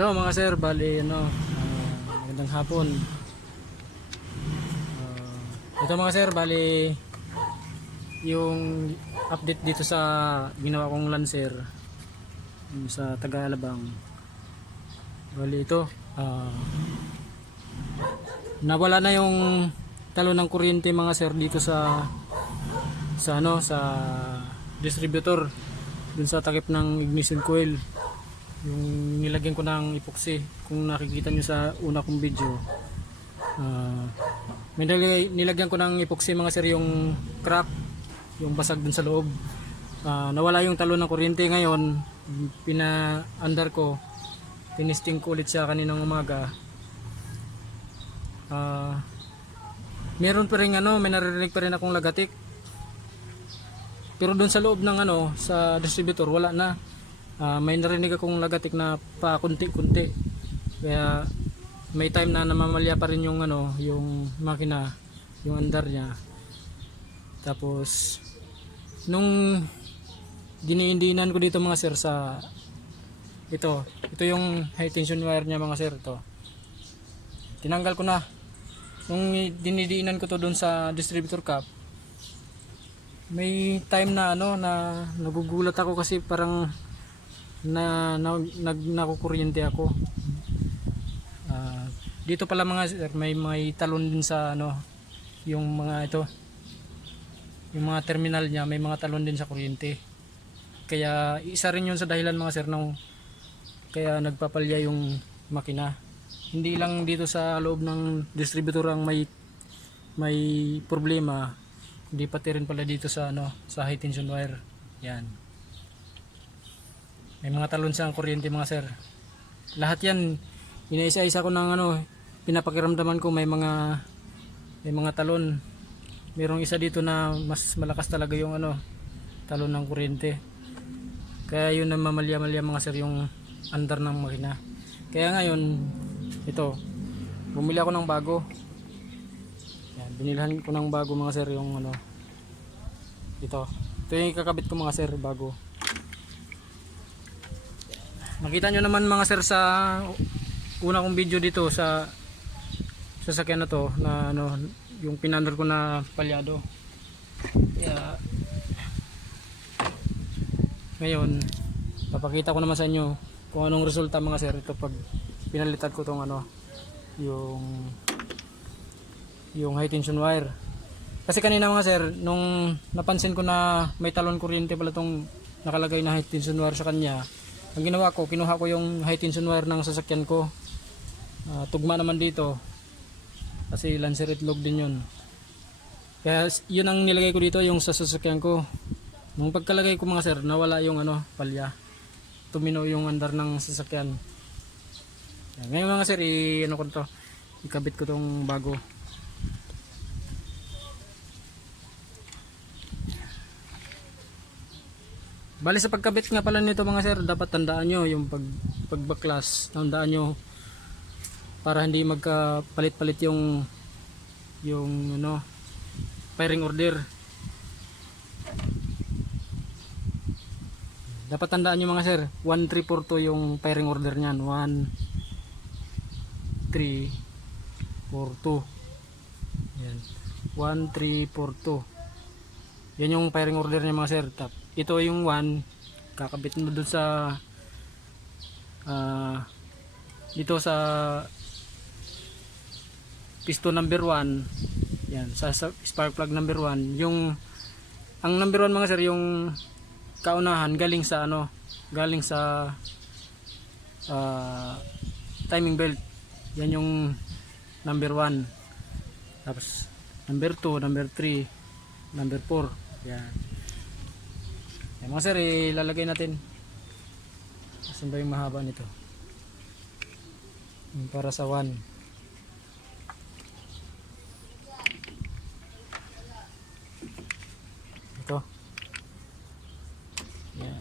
Yo mga sir, bali ano, ah, magandang hapon. Ah, ito mga sir, bali yung update dito sa ginawa kong Lancer sa Tagalabang. Bali ito, ah, nawala na yung talo ng kuryente mga sir dito sa sa ano sa distributor dun sa takip ng ignition coil yung nilagyan ko ng epoxy kung nakikita nyo sa una kong video may nilagay, nilagyan ko ng epoxy mga sir yung crack yung basag dun sa loob. Ah, nawala yung talo ng kuryente. Ngayon pina under ko tinisting ko ulit siya kaninang umaga. Ah, meron pa rin ano may naririnig pa rin akong lagatik. Pero doon sa loob ng ano sa distributor wala na Ah, may narinig akong lagatik na pa kunti-kunti kaya may time na namamalya pa rin yung ano yung makina yung andar niya. Tapos nung diniindinan ko dito mga sir sa ito ito yung high tension wire niya mga sir ito. Tinanggal ko na. Nung dinidiinan ko to doon sa distributor cap may time na ano na nagugulat ako kasi parang na, na nag nakukuryente ako. Ah, dito pala mga sir, may may talon din sa ano yung mga ito yung mga terminal niya may mga talon din sa kuryente. Kaya isa rin yun sa dahilan mga sir nung kaya nagpapalya yung makina. Hindi lang dito sa loob ng distributor ang may may problema, hindi pati rin pala dito sa ano sa high tension wire. Yan. May mga talon siyang kuryente mga sir. Lahat yan, inaisa-isa ko ng ano, pinapakiramdaman ko may mga may mga talon. Merong isa dito na mas malakas talaga yung ano, talon ng kuryente. Kaya yun ang mamalya-malya mga sir yung under ng makina. Kaya ngayon, ito, bumili ako ng bago. Yan, binilhan ko ng bago mga sir yung ano, ito. Ito yung kakabit ko mga sir bago. Nakita nyo naman mga sir sa una kong video dito sa sasakyan na to na ano yung pinandar ko na palyado. Kaya ngayon papakita ko naman sa inyo kung anong resulta mga sir ito pag pinalitan ko tong ano yung yung high tension wire. Kasi kanina mga sir nung napansin ko na may talon kuryente pala tong nakalagay na high tension wire sa kanya ang ginawa ko, kinuha ko yung high tension wire ng sasakyan ko. Ah, tugma naman dito. Kasi Lancer itlog din yun. Kaya yun ang nilagay ko dito, yung sa sasakyan ko. Nung pagkalagay ko mga sir, nawala yung ano, palya. Tumino yung andar ng sasakyan. Yan. Ngayon mga sir, ano ko to, ikabit ko tong bago. Bali sa pagkabit nga pala nito mga sir, dapat tandaan nyo yung pag, pagbaklas. Tandaan nyo para hindi magkapalit-palit yung yung ano firing order. Dapat tandaan nyo mga sir, 1342 yung firing order niyan. 1 3 4 2. Yan. 1342. Yan yung firing order niya mga sir. Tap. Ito yung 1 kakabit mo dun sa ah, dito sa piston number 1 yan sa, sa spark plug number 1 yung ang number 1 mga sir yung kaunahan galing sa ano galing sa ah, timing belt. Yan yung number 1 tapos number 2 number 3 number 4 yan yan mga sir ilalagay natin. Asan ba yung mahaba nito? Para sa 1 ito yan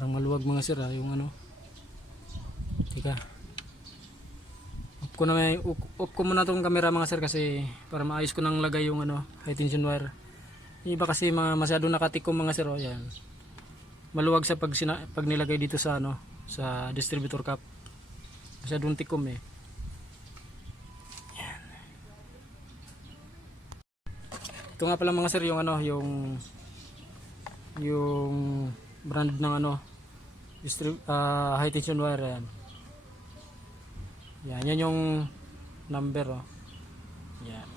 parang maluwag mga sir ah, yung ano. Teka. ko na may off, off ko muna tong camera mga sir kasi para maayos ko nang lagay yung ano high tension wire. Yung iba kasi mga masyado nakatikom mga sir oh, yan. Maluwag sa pag, sina, pag nilagay dito sa ano sa distributor cap. Masyadong tikom eh. Yan. ito nga pala mga sir yung ano yung yung brand ng ano ah, high tension wire yan yan, yan yung number oh. Yan.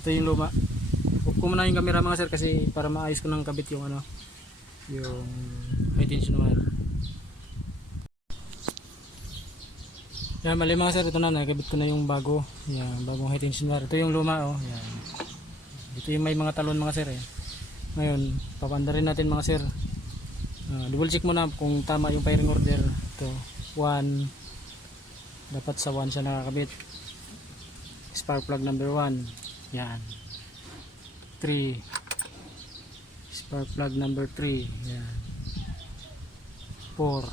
Ito yung luma. Off ko muna yung camera mga sir kasi para maayos ko ng kabit yung ano yung high tension wire. Yan, mali mga sir, ito na, nagabit ko na yung bago. Yan, bagong high tension wire. Ito yung luma oh. Yan. Ito yung may mga talon mga sir eh. Ngayon, papanda rin natin mga sir. Ah, double check muna kung tama yung firing order. Ito, 1. Dapat sa 1 siya nakakabit. Spark plug number 1. Yan. 3. Spark plug number 3. Yan. 4.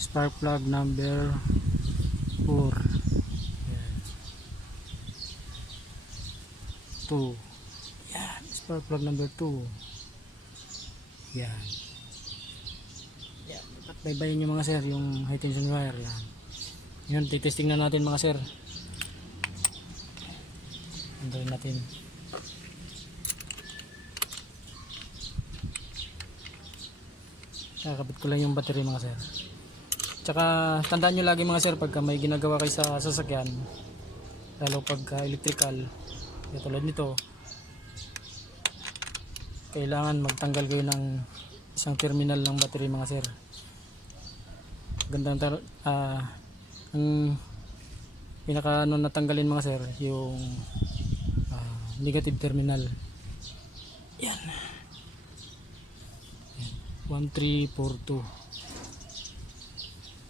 Spark plug number 4. Yan. 2. Yan. Spark plug number 2. Yan. Yan. Dapat baybayin nyo mga sir yung high tension wire. Yan. Yun, titesting na natin mga sir. Andarin natin. Kakabit ko lang yung battery mga sir. Tsaka tandaan nyo lagi mga sir pagka may ginagawa kayo sa sasakyan lalo pagka electrical kaya tulad nito kailangan magtanggal kayo ng isang terminal ng battery mga sir. Gandang tar ah ang pinaka ano natanggalin mga sir yung ah, negative terminal. Yan. Yan. 1342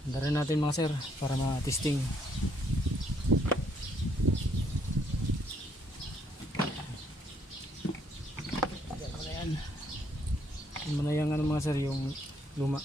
Handa rin natin mga sir para ma-testing Yan mo na yan. Yan mo na yung ano mga sir, yung luma.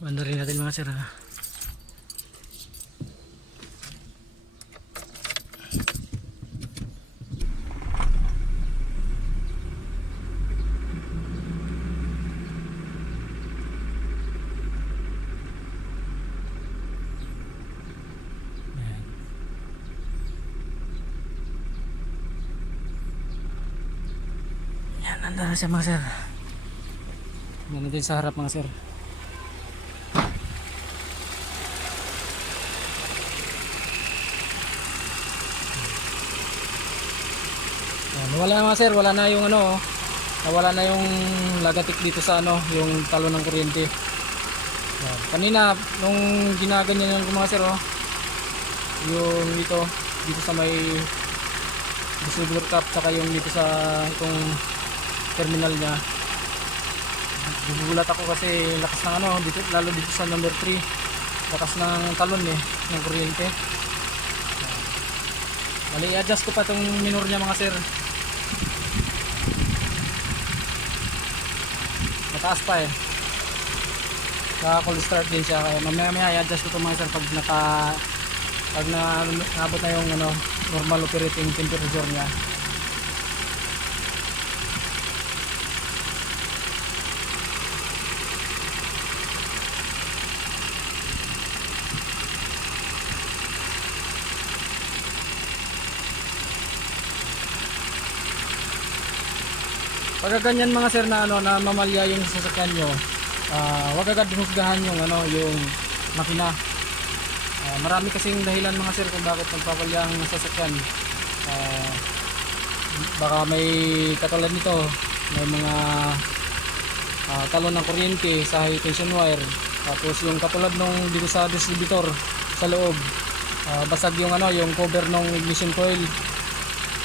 Banda rin natin mga sir ha. Yan. Yan, anda na siya mga sir. Natin sa harap mga sir. Wala na mga sir, wala na yung ano, oh. nawala na yung lagatik dito sa ano, yung talo ng kuryente. Kanina, nung ginaganyan yung mga sir, oh, yung dito, dito sa may distributor cap, tsaka yung dito sa itong terminal niya. Gugulat ako kasi lakas ng ano, dito, lalo dito sa number 3. Lakas ng talon eh, ng kuryente. Mali, i-adjust ko pa itong minor niya mga sir. Mataas pa eh. Sa cold start din siya. Kaya mamaya maya i-adjust ko ito mga sir pag naka pag na, nabot na yung ano, normal operating temperature niya. Pagka ganyan mga sir na ano na mamalya yung sasakyan nyo, ah, wag agad husgahan yung ano yung makina. Ah, marami kasing dahilan mga sir kung bakit nagpapalya ang sasakyan. Ah, baka may katulad nito, may mga ah, talon ng kuryente sa high tension wire. Tapos yung katulad nung dito sa distributor sa loob, ah, basag yung ano yung cover ng ignition coil.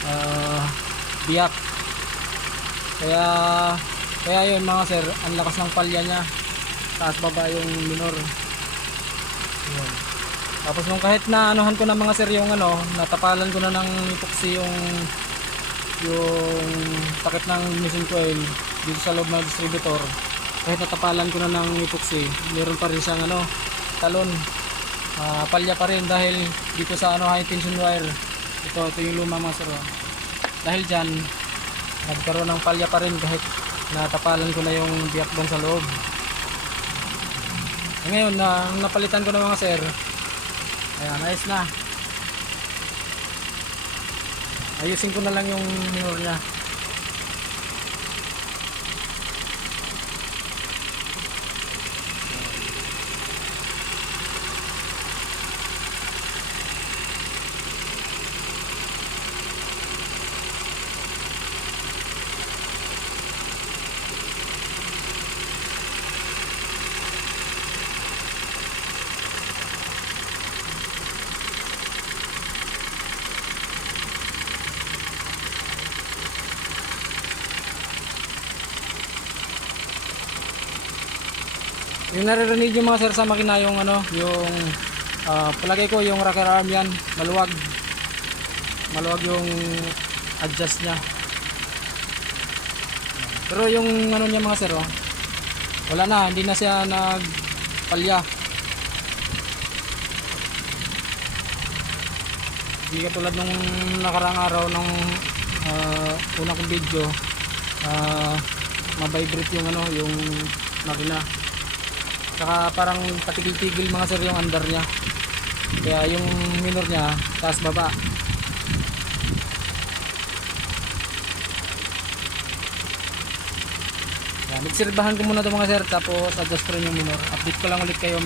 Ah, biyak kaya Kaya yun mga sir, ang lakas ng palya niya. Taas baba yung minor. Yun. Tapos nung kahit na anuhan ko na mga sir yung ano, natapalan ko na ng epoxy yung yung takip ng machine coil dito sa loob ng distributor. Kahit natapalan ko na ng epoxy, meron pa rin siyang ano, talon. Ah, palya pa rin dahil dito sa ano high tension wire. Ito, ito yung luma mga sir. oh. Dahil dyan, nagkaroon ng palya pa rin kahit natapalan ko na yung biyak doon sa loob. Eh, Ngayon, na, napalitan ko na mga sir, ayan, ayos na. Ayusin ko na lang yung mirror niya. Yung naririnig yung mga sir sa makina yung ano, yung ah, palagay ko yung rocker arm yan, maluwag. Maluwag yung adjust niya. Pero yung ano niya mga sir, oh, wala na, hindi na siya nagpalya. Hindi katulad nung nakarang araw nung ah, una kong video, ah, mabibrate yung ano, yung makina. Saka parang patigil-tigil mga sir yung under niya. Kaya yung minor niya, taas baba. Yan, nagsilbahan ko muna ito mga sir, tapos adjust ko rin yung minor. Update ko lang ulit kayo